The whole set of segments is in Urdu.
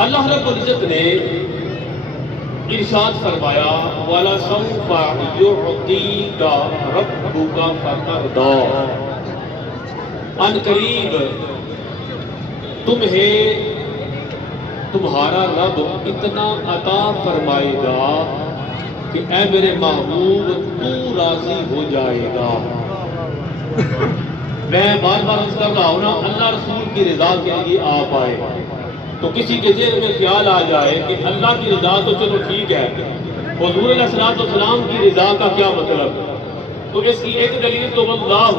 اللہ رب العزت نے ارشاد فرمایا وَلَسَوْفَ يُعْطِيكَ رَبُّكَ فَتَرْضَىٰ، ان قریب تمہیں تمہارا رب اتنا عطا فرمائے گا کہ اے میرے محبوب تو راضی ہو جائے گا۔ میں بار بار عرض کر رہا ہوں نا، اللہ رسول کی رضا کے لیے آپ آئے تو کسی کے ذہن میں خیال آ جائے کہ اللہ کی رضا تو چلو ٹھیک ہے، حضور علیہ السلام کی رضا کا کیا مطلب؟ تو اس کی ایک دلیل تو واللہ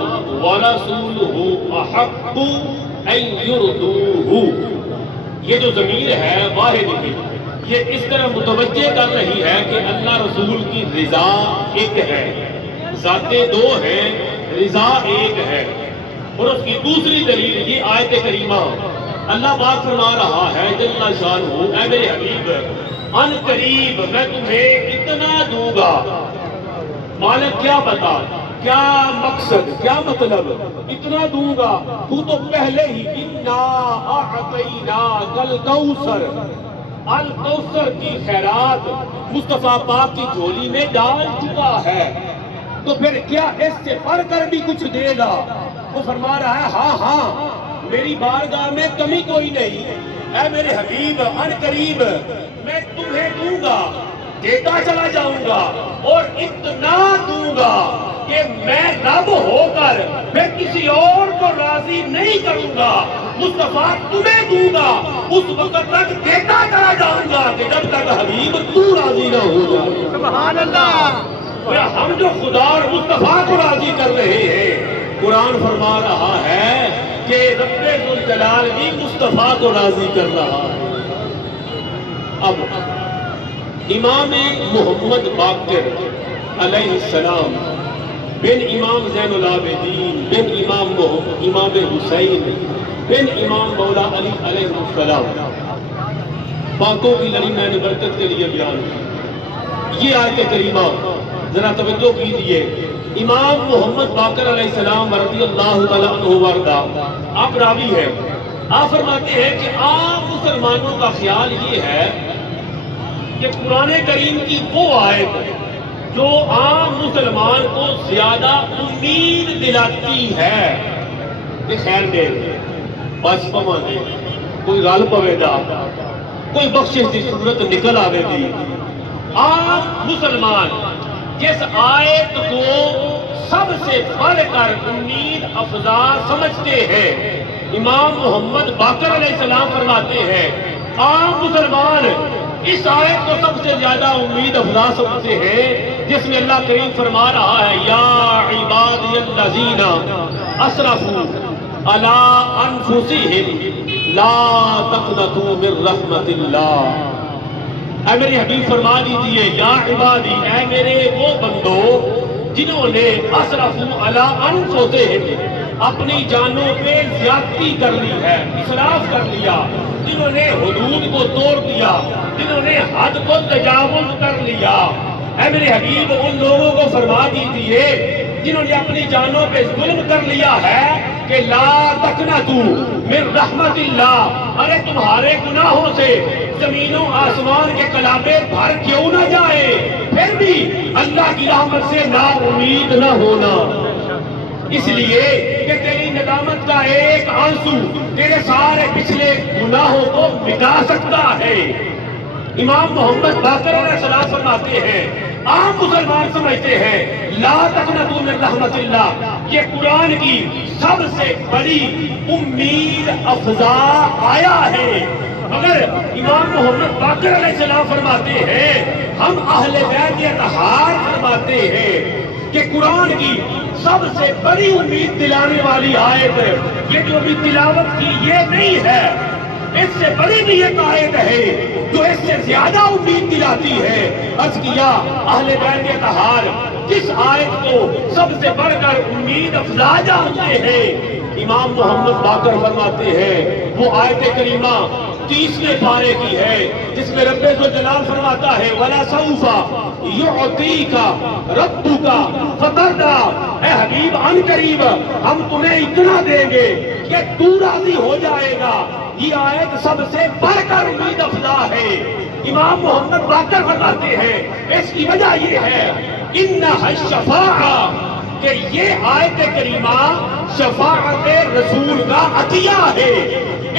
ورسولہ احق ان یرضوہ، یہ جو ضمیر ہے واحد کی، یہ اس طرح متوجہ کر رہی ہے کہ اللہ رسول کی رضا ایک ہے، ذاتیں دو ہیں، رضا ایک ہے۔ اور اس کی دوسری دلیل یہ آیت کریمہ، اللہ پاک فرما رہا ہے جل شانہ اے میرے حبیب ان قریب میں تمہیں اتنا دوں گا۔ مالک کیا بتا، کیا مقصد، کیا مطلب؟ اتنا دوں گا تو پہلے ہی انا اعطیناک الکوثر، الکوثر کی خیرات مصطفیٰ پاک کی جھولی میں ڈال چکا ہے، تو پھر کیا اس سے بڑھ کر بھی کچھ دے گا؟ وہ فرما رہا ہے ہاں ہاں میری بارگاہ میں کمی کوئی نہیں، اے میرے حبیب ان قریب میں تمہیں دوں گا، دیتا چلا جاؤں گا، اور اتنا دوں گا کہ میں رب ہو کر میں کسی اور کو راضی نہیں کروں گا، مصطفیٰ تمہیں دوں گا، اس وقت تک دیتا چلا جاؤں گا کہ جب تک حبیب تو راضی نہ ہو جائے۔ سبحان اللہ۔ ہم جو خدا اور مصطفیٰ کو راضی کر رہے ہیں، قرآن فرما رہا ہے کہ رب ذوالجلال بھی مصطفیٰ کو راضی کر رہا ہے۔ اب امام محمد باقر علیہ السلام بن امام زین العابدین بن امام حسین بن امام مولا علی علیہ السلام، پاکوں کی لڑی میں نے برکت کے لیے بیان کی۔ یہ آیت کریمہ ذرا توجہ کیجیے، امام محمد باقر علیہ السلام رضی اللہ تعالیٰ عنہ وارضہ آپ راوی ہیں، آپ فرماتے ہیں کہ عام مسلمانوں کا خیال یہ ہے کہ قرآن کریم کی وہ آیت جو عام مسلمان کو زیادہ امید دلاتی ہے کہ خیر دے بس پوا دے، کوئی رل پوے دا، کوئی بخشش کی صورت نکل آوے دی، عام مسلمان جس آیت کو سب سے بڑھ کر امید افزا سمجھتے ہیں، امام محمد باقر علیہ السلام فرماتے ہیں عام مسلمان اس آیت کو سب سے زیادہ امید افزا سمجھتے ہیں جس میں اللہ کریم فرما رہا ہے یا عبادی الذین اسرفوا علی انفسہم لا تقنطوا من رحمت اللہ۔ اے میرے حبیب فرما دیجئے یا عبادی، اے میرے وہ بندو جنہوں نے اسرفوا علی انفسہم اپنی جانوں پہ زیادتی کر لی ہے، اسراف کر لیا، جنہوں نے حدود کو توڑ دیا، جنہوں نے حد کو تجاوز کر لیا، اے میرے حبیب ان لوگوں کو فرما دیجئے جنہوں نے اپنی جانوں پہ ظلم کر لیا ہے کہ لا تقنطوا من رحمت اللہ، ارے تمہارے گناہوں سے زمین و آسمان کے کلابے بھر کیوں نہ جائے، پھر بھی اللہ کی رحمت سے نا امید نہ ہونا، اس لیے کہ تیری ندامت کا ایک آنسو تیرے سارے پچھلے گناہوں کو مٹا سکتا ہے۔ امام محمد باقر علیہ السلام فرماتے ہیں عام مسلمان سمجھتے ہیں لا تقنطوا من رحمت اللہ یہ قرآن کی سب سے بڑی امید افزا آیا ہے، مگر امام محمد باقر علیہ السلام فرماتے ہیں ہم اہل بیت اطہار فرماتے ہیں کہ قرآن کی سب سے بڑی امید دلانے والی آیت یہ جو ابھی تلاوت کی یہ نہیں ہے، اس سے بڑی بھی ایک آیت ہے جو اس سے زیادہ امید دلاتی ہے۔ عرض کیا اہل بیت اطہار کس آیت کو سب سے بڑھ کر امید افزا جانتے ہیں؟ امام محمد باقر فرماتے ہیں وہ آیت کریمہ 30ویں پارے کی ہے جس میں رب ذوالجلال فرماتا ہے وَلَسَوْفَ يُعْطِيكَ رَبُّكَ فَتَرْضَىٰ، اے حبیب ان قریب ہم تمہیں اتنا دیں گے کہ تو راضی ہو جائے گا۔ یہ آیت سب سے بڑھ کر امید ہے. امام محمد باقر فرماتے ہیں اس کی وجہ یہ ہے انہا الشفاعہ کہ یہ آیت کریمہ شفاعت رسول کا عطیہ ہے.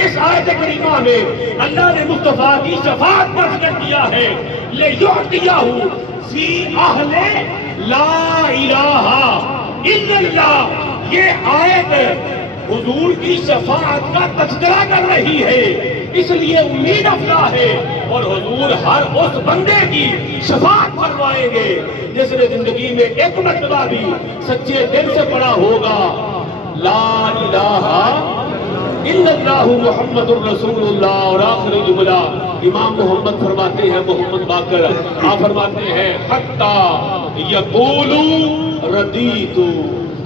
اس آیت کریمہ میں اللہ نے مصطفیٰ کی شفاعت پر ذکر کیا ہے لِيُعْطِيَهُ فی اہل لا الہ الا اللہ. یہ آیت حضور کی شفاعت کا تذکرہ کر رہی ہے، اس لیے امید افزا ہے اور حضور ہر اس بندے کی شفاعت فرمائیں گے جس نے زندگی میں ایک مرتبہ بھی سچے دل سے پڑھا ہوگا لا الہ الا اللہ محمد الرسول اللہ. اور آخری جملہ امام محمد فرماتے ہیں، محمد باقر آپ فرماتے ہیں حتی یقولوا رضیت،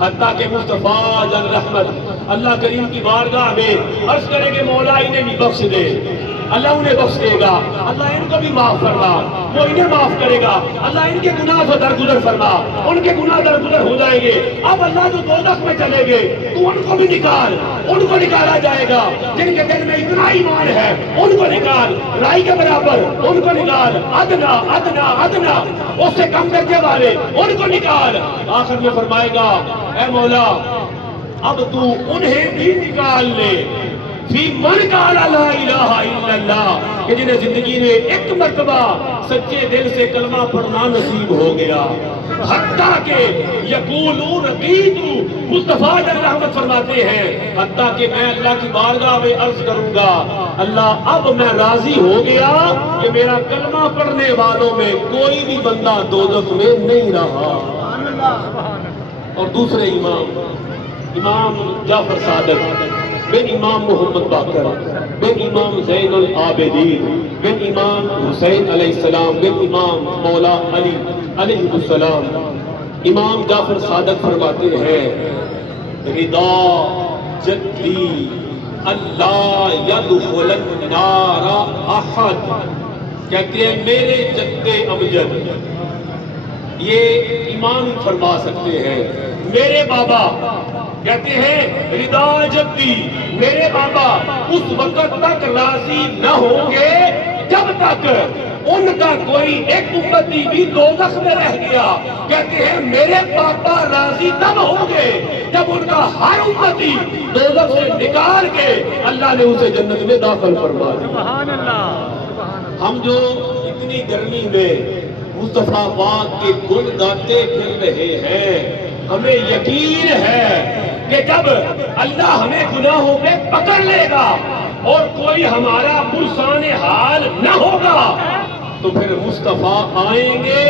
حتیٰ کہ مصطفیٰ جان رحمت اللہ کریم کی بارگاہ میں عرض کریں گے مولا انہیں بھی بخش دے. اللہ انہیں بخش دے گا، اللہ ان کو بھی معاف فرما، وہ انہیں معاف کرے گا. اللہ ان کے گناہ سے درگزر فرما، ان کے گناہ درگزر ہو جائیں گے. اب اللہ جو دوزخ میں چلے گئے تو ان کو بھی نکال، ان کو نکالا جائے گا. جن کے دل میں اتنا ایمان ہے ان کو نکال، رائی کے برابر ان کو نکال، ادنا ادنا ادنا اس سے کم درجے والے ان کو نکال. آخر میں فرمائے گا اے مولا اب تو انہیں بھی نکال لے فی من قال لا الہ الا اللہ، کہ جنہیں زندگی میں ایک مرتبہ سچے دل سے کلمہ پڑھنا نصیب ہو گیا. حتیٰ کہ یقولون رضیت، مصطفیٰ جان رحمت فرماتے ہیں حتیٰ کہ میں اللہ کی بارگاہ میں عرض کروں گا اللہ اب میں راضی ہو گیا کہ میرا کلمہ پڑھنے والوں میں کوئی بھی بندہ دوزخ میں نہیں رہا. اور دوسرے امام جعفر صادق بن امام محمد باقر بن امام زین العابدین بن امام حسین علیہ السلام بن امام مولا علی علیہ السلام، امام جعفر صادق فرماتے ہیں رضا جدی اللہ یدخل النار احد، کہتے ہیں میرے جد امجد، یہ امام فرما سکتے ہیں. میرے بابا کہتے ہیں رضا جدی، میرے بابا اس وقت تک راضی نہ ہوں گے جب تک ان کا کوئی ایک امتی بھی دوزخ میں رہ گیا. کہتے ہیں میرے پاپا راضی تب ہوں گے جب ان کا ہر امتی دوزخ سے نکال کے اللہ نے اسے جنت میں داخل فرما دیا. سبحان اللہ. ہم جو اتنی گرمی میں مصطفیٰ پاک کے گن گاتے پھر رہے ہیں، ہمیں یقین ہے کہ جب اللہ ہمیں گناہوں میں پکڑ لے گا اور کوئی ہمارا پرسان حال نہ ہوگا تو پھر مصطفیٰ آئیں گے،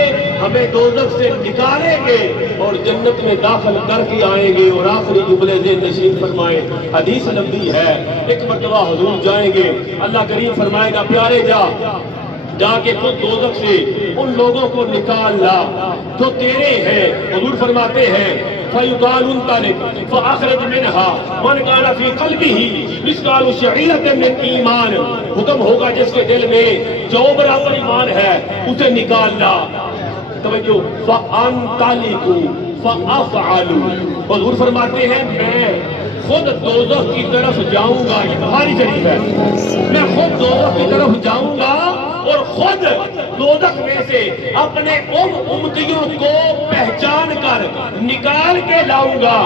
ہمیں دوزخ سے نکالیں گے اور جنت میں داخل کر کے آئیں گے. اور آخری جملے سے نشین فرمائے، حدیث نبوی ہے ایک مرتبہ حضور جائیں گے، اللہ کریم فرمائے گا پیارے جا کے خود دوزخ سے ان لوگوں کو نکال لا جو تیرے ہیں. حضور فرماتے ہیں فَيُقَالُ انْطَلِقْ فَأَخْرِجْ مِنْهَا مَنْ كَانَ فِي قَلْبِهِ مِثْقَالُ شَعِيرَةٍ مِنْ ایمان. حکم ہوگا جس کے دل میں جو برابر ایمان ہے اسے نکالنا. توجہ فَأَنْطَلِقُ فَأَفْعَلُ. حضور فرماتے ہیں میں خود دوزخ کی طرف جاؤں گا، یہ بخاری شریف ہے، میں خود دوزخ کی طرف جاؤں گا اور خود دوزخ میں سے اپنے امتیوں کو پہچان کر نکال کے لاؤں گا.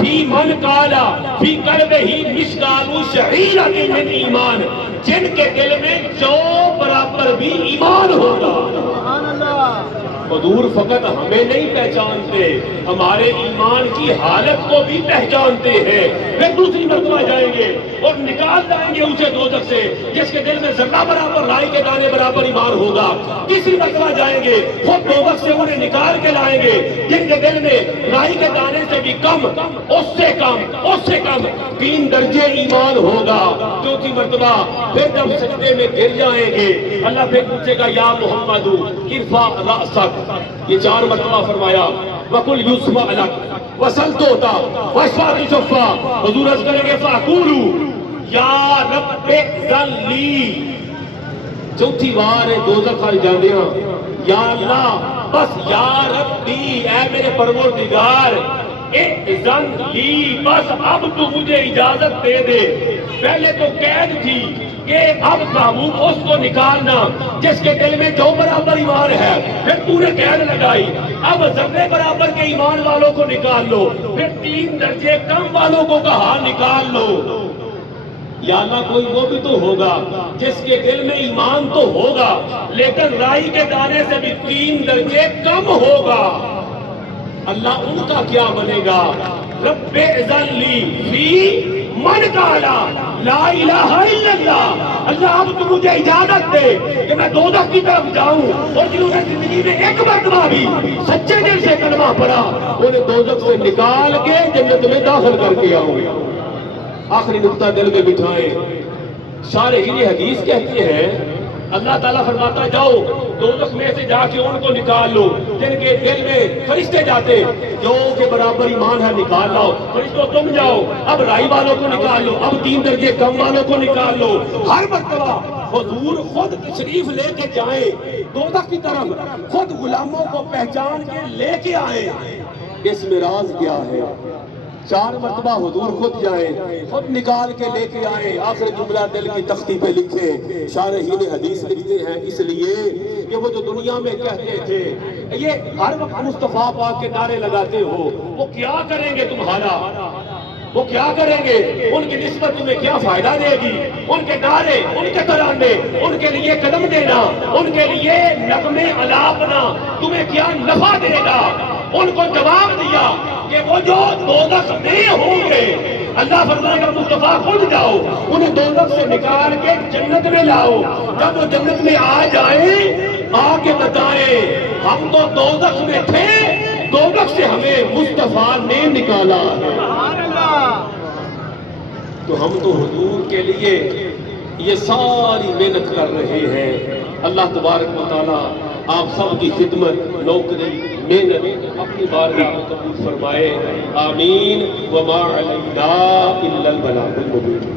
فی من قالا فی قلبہ مثقال شعیرۃ من ایمان، جن کے دل میں جو برابر بھی ایمان ہوگا. سبحان اللہ. حضور فقط ہمیں نہیں پہچانتے، ہمارے ایمان کی حالت کو بھی پہچانتے ہیں. پھر دوسری مرتبہ جائیں گے اور نکال لائیں گے اسے دوزخ سے جس کے دل میں ذرہ برابر رائی کے دانے برابر ایمان ہوگا. تیسری مرتبہ جائیں گے خود دوزخ سے انہیں نکال کے لائیں گے جن کے دل میں رائی کے دانے سے بھی کم، اس سے کم 3 درجے ایمان ہوگا. چوتھی مرتبہ پھر جب سجدے میں گر جائیں گے اللہ پھر پوچھے گا یا محمد ارفع رأسک. یہ 4 مرتبہ فرمایا وَقُلْ يُسْمَعْ لَكَ وَسَلْ تُعْطَىٰ وَاشْفَعْ تُشَفَّعْ. حضور عرض کریں گے فَأَقُولُ یا رب اذن لی. چوتھی بار دوزخ آ جاندے ہاں یا اللہ بس یا ربی اے میرے پروردگار اذن لی، بس اب تو مجھے اجازت دے دے. پہلے تو قید تھی کہ اب محبوب اس کو نکالنا جس کے دل میں جو برابر ایمان ہے. پھر تو نے قید لگائی اب ذرے برابر کے ایمان والوں کو نکال لو. پھر 3 درجے کم والوں کو کہا نکال لو. یا اللہ کوئی وہ بھی تو ہوگا جس کے دل میں ایمان تو ہوگا لیکن رائی کے دانے سے بھی 3 درجے کم ہوگا. اللہ ان کا کیا بنے گا؟ رب اذن لی فی من قالا لا الہ الا اللہ. اللہ اب تو مجھے اجازت دے کہ میں دوزخ کی طرف جاؤں اور جنہوں نے زندگی میں ایک مرتبہ بھی سچے دل سے کلمہ پڑھا انہیں دوزخ سے نکال کے جنت میں داخل کر کے آؤں. آخری نقطہ دل میں بٹھائیں. شارحین حدیث کہتے ہیں اللہ تعالیٰ فرماتا جاؤ دوزخ میں سے جا کے ان کو نکال لو جن کے دل میں فرشتے جاتے جو کے برابر ایمان ہے نکال لاؤ. فرشتوں تم جاؤ اب رائی والوں کو نکال لو. اب 3 درجے کم والوں کو نکال لو. ہر مرتبہ حضور خود تشریف لے کے جائیں دوزخ کی طرف, خود غلاموں کو پہچان کے لے کے آئیں. اس میں راز کیا ہے؟ 4 مرتبہ حضور خود جائیں, خود نکال کے لے کے آئیں. آخر جملہ دل کی تختی پہ لکھے. شارحین حدیث لکھتے ہیں اس لیے کہ وہ جو دنیا میں کہتے تھے یہ ہر وقت مصطفیٰ پاک کے نعرے لگاتے ہو, وہ کیا کریں گے تمہارا؟ وہ کیا کریں گے؟ ان کی نسبت تمہیں کیا فائدہ دے گی؟ ان کے نعرے, ان کے ترانے, ان کے لیے قدم دینا, ان کے لیے نغمے الاپنا تمہیں کیا نفع دے گا؟ ان کو جواب دیا کہ وہ جو دوزخ میں ہوں گے اللہ فرمائے گا مصطفیٰ خود جاؤ انہیں دوزخ سے نکال کے جنت میں لاؤ. جب وہ جنت میں آ جائیں آ کے بتائیں ہم تو دوزخ میں تھے, دوزخ سے ہمیں مصطفیٰ نے نکالا ہے. تو ہم تو حضور کے لیے یہ ساری محنت کر رہے ہیں. اللہ تبارک و تعالیٰ آپ سب کی خدمت, نوکری, محنت اپنی بارگاہ میں قبول فرمائے. آمین. وما علینا الا البلاغ المبین.